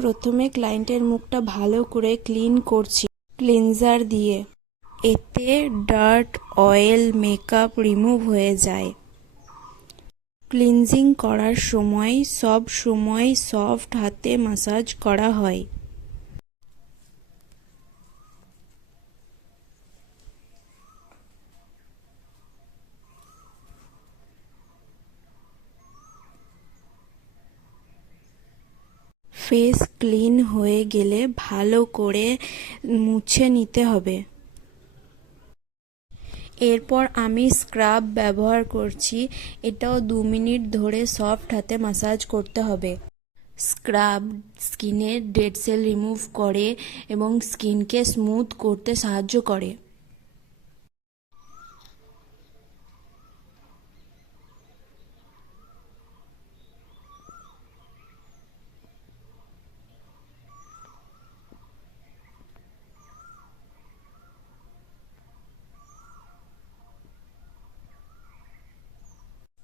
প্রথমে ক্লায়েন্টের মুখটা ভালো করে ক্লিন করছি ক্লিনজার দিয়ে। এতে ডার্ট, অয়েল, মেকআপ রিমুভ হয়ে যায়। ক্লিনজিং করার সময় সব সময় সফট হাতে ম্যাসাজ করা হয়। ফেস ক্লিন হয়ে গেলে ভালো করে মুছে নিতে হবে। এরপর আমি স্ক্রাব ব্যবহার করছি। এটাও 2 মিনিট ধরে সফট হাতে ম্যাসাজ করতে হবে। স্ক্রাব স্কিনের ডেড সেল রিমুভ করে এবং স্কিনকে স্মুথ করতে সাহায্য করে।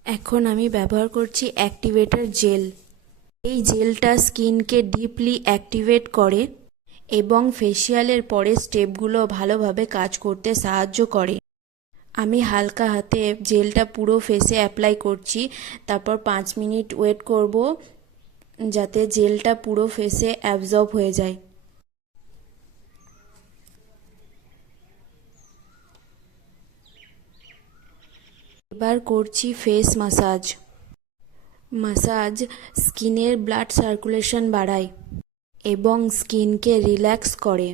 এখন আমি ব্যবহার করছি অ্যাক্টিভেটর জেল। এই জেলটা স্কিনকে ডিপলি অ্যাক্টিভেট করে এবং ফেসিয়ালের পরের স্টেপগুলো ভালোভাবে কাজ করতে সাহায্য করে। আমি হালকা হাতে জেলটা পুরো ফেসে অ্যাপ্লাই করছি, তারপর 5 মিনিট ওয়েট করব যাতে জেলটা পুরো ফেসে অ্যাবজর্ব হয়ে যায়। এবার করছি ফেস ম্যাসাজ। ম্যাসাজ স্কিনের ব্লাড সার্কুলেশন বাড়ায় এবং স্কিনকে রিল্যাক্স করে।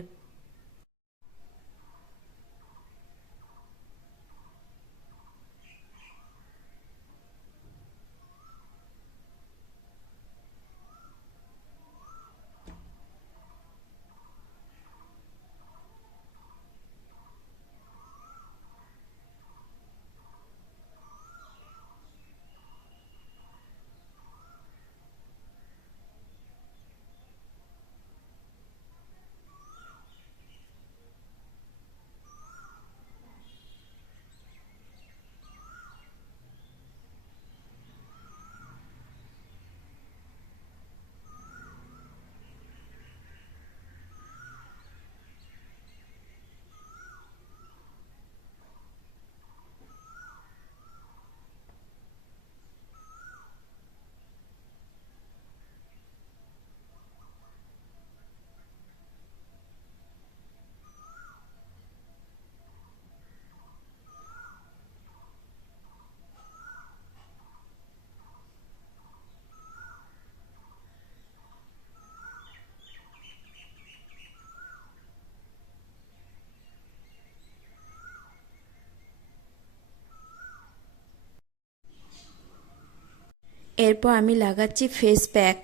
এরপর আমি লাগাচ্ছি ফেস প্যাক।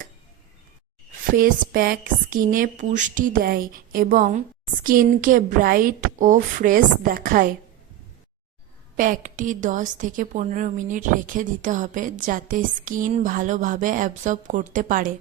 ফেস প্যাক স্কিনে পুষ্টি দেয় এবং স্কিনকে ব্রাইট ও ফ্রেশ দেখায়। প্যাকটি 10 থেকে 15 মিনিট রেখে দিতে হবে যাতে স্কিন ভালোভাবে অ্যাবজর্ব করতে পারে।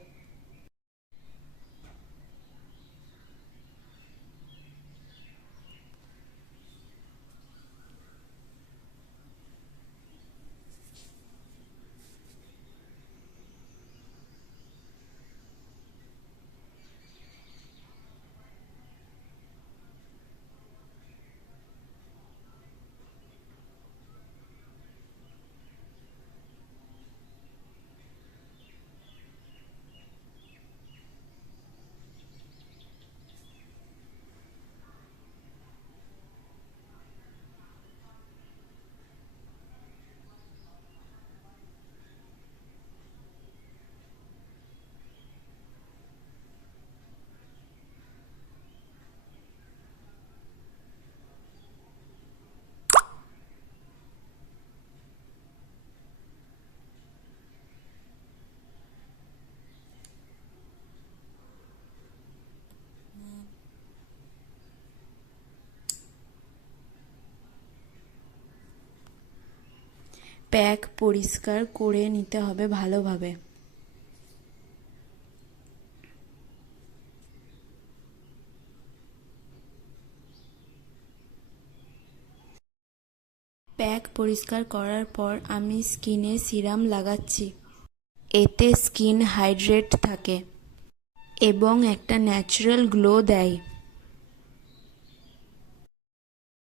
প্যাক পরিষ্কার করে নিতে হবে ভালোভাবে। প্যাক পরিষ্কার করার পর আমি স্কিনে সিরাম লাগাচ্ছি। এতে স্কিন হাইড্রেট থাকে। এবং একটা ন্যাচারাল গ্লো দেয়।